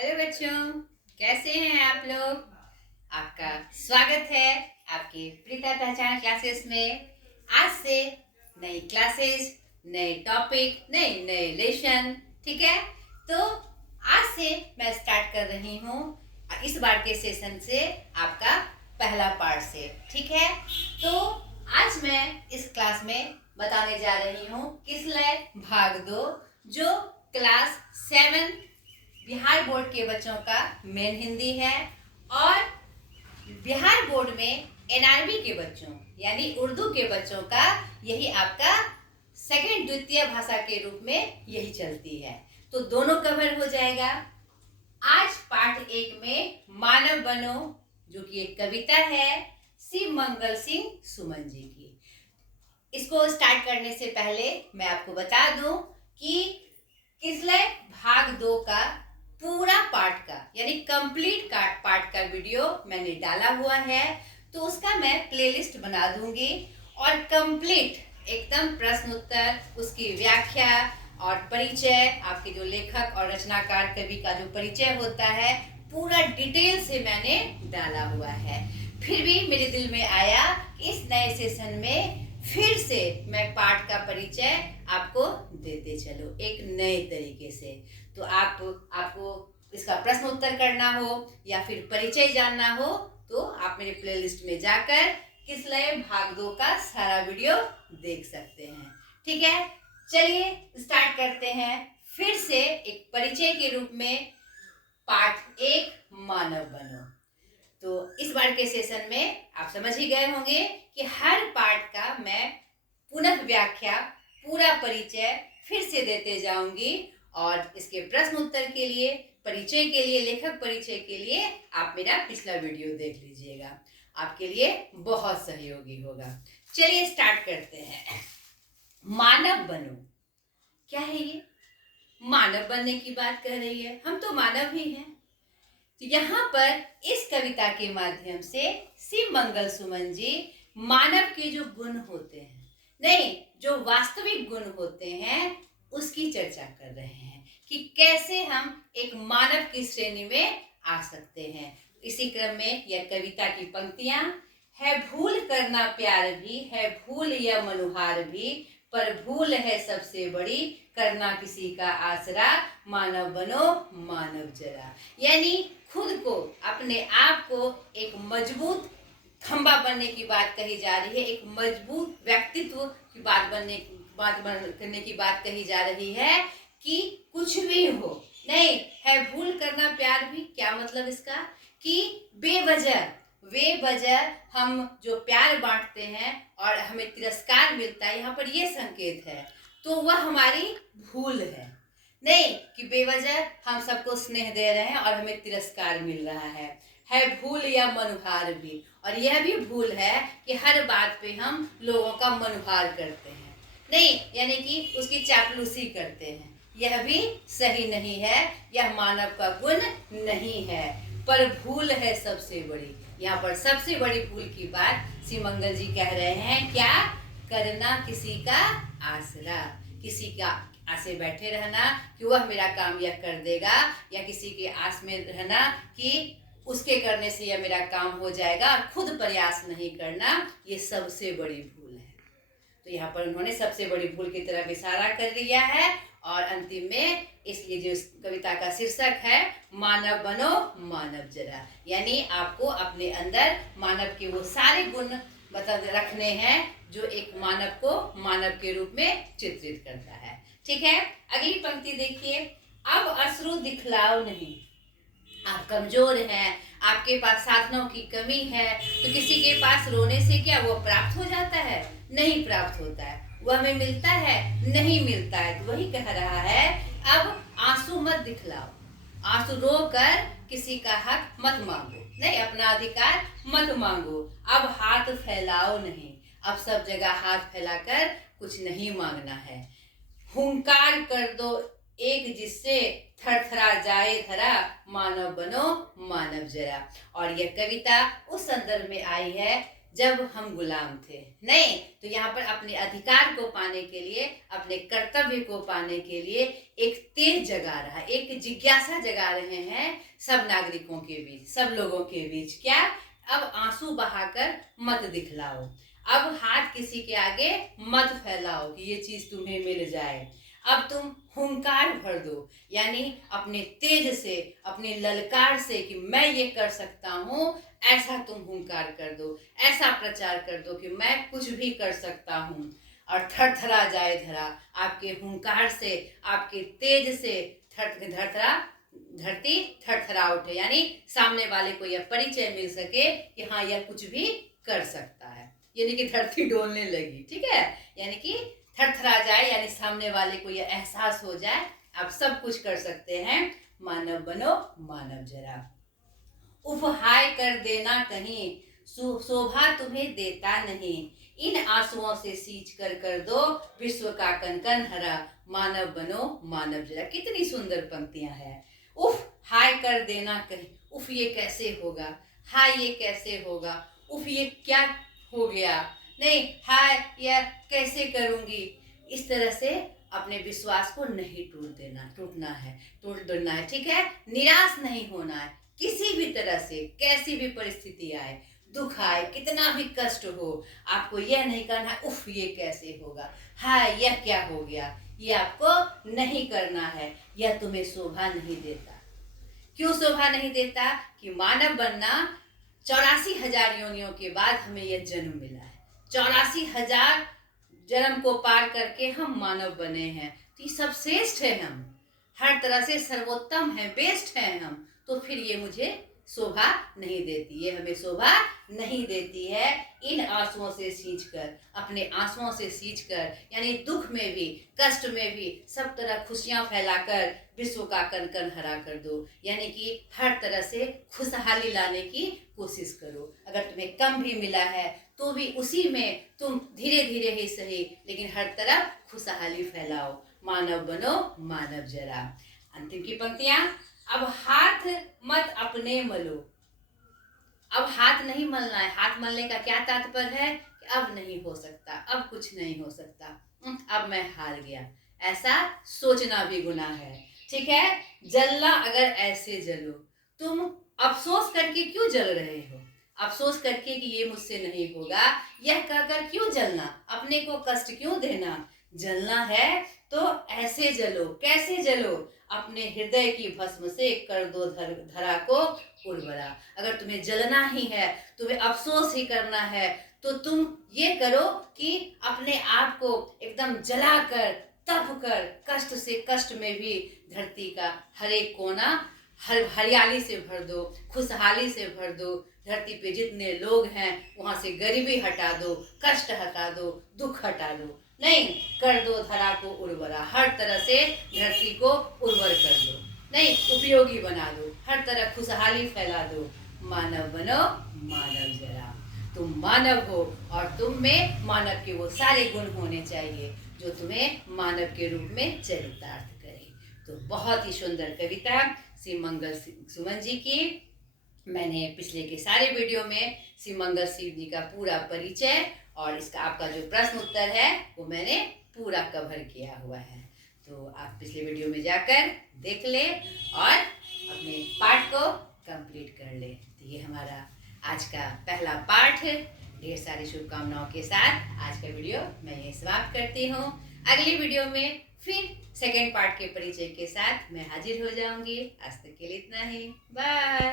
Hello बच्चों, कैसे हैं आप लोग। आपका स्वागत है आपके प्रीता पहचान क्लासेस में। आज से नई क्लासेस, नए टॉपिक, नए नए लेसन। ठीक है, तो आज से मैं स्टार्ट कर रही हूँ इस बार के सेशन से आपका पहला पार्ट से। ठीक है, तो आज मैं इस क्लास में बताने जा रही हूँ किसलय भाग 2, जो क्लास 7 बिहार बोर्ड के बच्चों का मेन हिंदी है। और बिहार बोर्ड में एनआरबी के बच्चों यानी उर्दू के बच्चों का यही आपका सेकंड द्वितीय भाषा के रूप में यही चलती है, तो दोनों कवर हो जाएगा। आज पार्ट 1 में मानव बनो, जो कि एक कविता है शिव मंगल सिंह सुमन जी की। इसको स्टार्ट करने से पहले मैं आपको बता दूं कि किसलय भाग 2 का पूरा पार्ट का यानी कंप्लीट पार्ट का वीडियो मैंने डाला हुआ है, तो उसका मैं प्लेलिस्ट बना दूंगी। और कंप्लीट एकदम प्रश्न उत्तर, उसकी व्याख्या और परिचय, आपके जो लेखक और रचनाकार कवि का जो परिचय होता है, पूरा डिटेल से मैंने डाला हुआ है। फिर भी मेरे दिल में आया इस नए सेशन में फिर से मैं पाठ का परिचय आपको देते चलो एक नए तरीके से। तो आपको इसका प्रश्न उत्तर करना हो या फिर परिचय जानना हो, तो आप मेरे प्लेलिस्ट में जाकर किसलय भाग 2 का सारा वीडियो देख सकते हैं। ठीक है, चलिए स्टार्ट करते हैं फिर से एक परिचय के रूप में। पाठ 1 मानव बनो। तो इस बार के सेशन में आप समझ ही गए होंगे कि हर पार्ट का मैं पुनः व्याख्या, पूरा परिचय फिर से देते जाऊंगी। और इसके प्रश्न उत्तर के लिए, परिचय के लिए, लेखक परिचय के लिए आप मेरा पिछला वीडियो देख लीजिएगा, आपके लिए बहुत सहयोगी होगा। चलिए स्टार्ट करते हैं। मानव बनो, क्या है ये? मानव बनने की बात कर रही है, हम तो मानव ही हैं। तो यहाँ पर इस कविता के माध्यम से शिव मंगल सुमन जी मानव के जो गुण होते हैं, नहीं, जो वास्तविक गुण होते हैं, उसकी चर्चा कर रहे हैं कि कैसे हम एक मानव की श्रेणी में आ सकते हैं। इसी क्रम में यह कविता की पंक्तियां है। भूल करना प्यार भी है, भूल या मनुहार भी, पर भूल है सबसे बड़ी, करना किसी का आसरा, मानव बनो मानव जरा। यानी खुद को, अपने आप को एक मजबूत खंबा बनने की बात कही जा रही है, एक मजबूत व्यक्तित्व की करने की बात कही जा रही है कि कुछ भी हो, नहीं है भूल करना प्यार भी। क्या मतलब इसका? कि बेवजह हम जो प्यार बांटते हैं और हमें तिरस्कार मिलता है, यहाँ पर ये संकेत है, तो वह हमारी भूल है। नहीं कि बेवजह हम सबको स्नेह दे रहे हैं और हमें तिरस्कार मिल रहा है भूल या मनुहार भी। और यह भी भूल है कि हर बात पे हम लोगों का मनुहार करते हैं, नहीं यानी कि उसकी चापलूसी करते हैं, यह भी सही नहीं है, यह मानव का गुण नहीं है। पर भूल है सबसे बड़ी, यहाँ पर सबसे बड़ी भूल की बात श्रीमंगल जी कह रहे हैं। क्या? करना किसी का आसरा, किसी का आसे बैठे रहना कि वह मेरा काम यह कर देगा, या किसी के आस में रहना कि उसके करने से यह मेरा काम हो जाएगा, खुद प्रयास नहीं करना, ये सबसे बड़ी भूल है। तो यहाँ पर उन्होंने सबसे बड़ी भूल की तरफ इशारा कर दिया है। और अंतिम में इसलिए जो कविता का शीर्षक है मानव बनो मानव जरा, यानी आपको अपने अंदर मानव के वो सारे गुण रखने हैं जो एक मानव को मानव के रूप में चित्रित करता है। ठीक है, अगली पंक्ति देखिए। अब अश्रु दिखलाओ नहीं, आप कमजोर हैं, आपके पास साधनों की कमी है, तो किसी के पास रोने से क्या वो प्राप्त हो जाता है? नहीं प्राप्त होता है। वह हमें मिलता है? नहीं मिलता है। तो वही कह रहा है, अब आंसू मत दिखलाओ, आंसू रो कर किसी का हक मत मांगो, नहीं अपना अधिकार मत मांगो। अब हाथ फैलाओ नहीं, अब सब जगह हाथ फैलाकर कुछ नहीं मांगना है। हुंकार कर दो एक जिससे थरथरा जाए धरा, मानव बनो मानव जरा। और यह कविता उस संदर्भ में आई है जब हम गुलाम थे। नहीं, तो यहाँ पर अपने अधिकार को पाने के लिए, अपने कर्तव्य को पाने के लिए एक तेज जगा रहा है, एक जिज्ञासा जगा रहे हैं सब नागरिकों के बीच, सब लोगों के बीच। क्या? अब आंसू बहाकर मत दिखलाओ, अब हाथ किसी के आगे मत फैलाओ कि ये चीज तुम्हें मिल जाए। अब तुम हुंकार भर दो, यानी अपने तेज से, अपने ललकार से कि मैं ये कर सकता हूँ, ऐसा तुम हुंकार कर दो, ऐसा प्रचार कर दो कि मैं कुछ भी कर सकता हूँ। और थरथरा जाए धरा आपके हुंकार से, आपके तेज से। थरथरा धरती थरथरा उठे, यानी सामने वाले को यह परिचय मिल सके कि हाँ, यह कुछ भी कर सकता है, यानी कि धरती डोलने लगी। ठीक है, यानी कि थरथरा जाए, यानी सामने वाले को यह एहसास हो जाए आप सब कुछ कर सकते हैं। मानव बनो मानव जरा, उपहाय कर देना कहीं, शोभा तुम्हें देता नहीं। इन आंसुओं से सींच कर दो विश्व का कनकन हरा। मानव बनो मानव जरा। कितनी सुंदर पंक्तियां हैं। उफ हाय कर देना कहीं, उफ ये कैसे होगा, हाय ये कैसे होगा, उफ ये क्या हो गया, नहीं हाय यह कैसे करूंगी। इस तरह से अपने विश्वास को नहीं टूटना है, तोड़ देना है। ठीक है, निराश नहीं होना है किसी भी तरह से, कैसी भी परिस्थिति आए, दुख आए, कितना भी कष्ट हो, आपको यह नहीं करना है उफ ये कैसे होगा, हाय यह क्या हो गया, ये आपको नहीं करना है। यह तुम्हें शोभा नहीं देता। क्यों शोभा नहीं देता? कि मानव बनना 84,000 योनियों के बाद हमें यह जन्म मिला है। 84,000 जन्म को पार करके हम मानव बने हैं, तो ये सब श्रेष्ठ है, हम हर तरह से सर्वोत्तम है, बेस्ट है हम। तो फिर ये मुझे शोभा नहीं देती, ये हमें शोभा नहीं देती है। इन आंसुओं से सींचकर, अपने आंसुओं से सींचकर, यानी दुख में भी, कष्ट में भी सब तरह खुशियां फैलाकर विश्व का कनकन हरा कर दो, यानी कि हर तरह से खुशहाली लाने की कोशिश करो। अगर तुम्हें कम भी मिला है तो भी उसी में तुम धीरे धीरे ही सही, लेकिन हर तरफ खुशहाली फैलाओ। मानव बनो मानव जरा। अंतिम की पंक्तियां, अब हाथ मत अपने मलो। अब हाथ नहीं मलना है। हाथ मलने का क्या तात्पर्य है? कि अब नहीं हो सकता, अब कुछ नहीं हो सकता, अब मैं हार गया, ऐसा सोचना भी गुनाह है। ठीक है, जलना अगर ऐसे जलो, तुम अफसोस करके क्यों जल रहे हो? अफसोस करके कि ये मुझसे नहीं होगा, यह कहकर क्यों जलना? अपने को कष्ट क्यों देना? जलना है तो ऐसे जलो। कैसे जलो? अपने हृदय की भस्म से कर दो धरा को उर्वरा। अगर तुम्हें जलना ही है, तुम्हें अफसोस ही करना है, तो तुम ये करो कि अपने आप को एकदम जलाकर, तप कर, कष्ट से कष्ट में भी धरती का हर एक कोना हरियाली से भर दो, खुशहाली से भर दो। धरती पे जितने लोग हैं वहां से गरीबी हटा दो, कष्ट हटा दो, दुख हटा दो। नहीं, कर दो धरा को उर्वरा, हर तरह से धरती को उर्वर कर दो, नहीं उपयोगी बना दो, हर तरह खुशहाली फैला दो। मानव बनो मानव जरा। तुम मानव हो और तुम में मानव के वो सारे गुण होने चाहिए जो तुम्हें मानव के रूप में चरितार्थ करे। तो बहुत ही सुंदर कविता श्री मंगल सुमन जी की। मैंने पिछले के सारे वीडियो में श्री मंगल शिव जी का पूरा परिचय और इसका आपका जो प्रश्न उत्तर है वो मैंने पूरा कवर किया हुआ है। तो आप पिछले वीडियो में जाकर देख ले और अपने पाठ को कंप्लीट कर ले। तो ये हमारा आज का पहला पाठ। ढेर सारी शुभकामनाओं के साथ आज का वीडियो मैं यही समाप्त करती हूँ। अगली वीडियो में फिर सेकेंड पार्ट के परिचय के साथ मैं हाजिर हो जाऊंगी। आज तक के लिए इतना ही। बाय।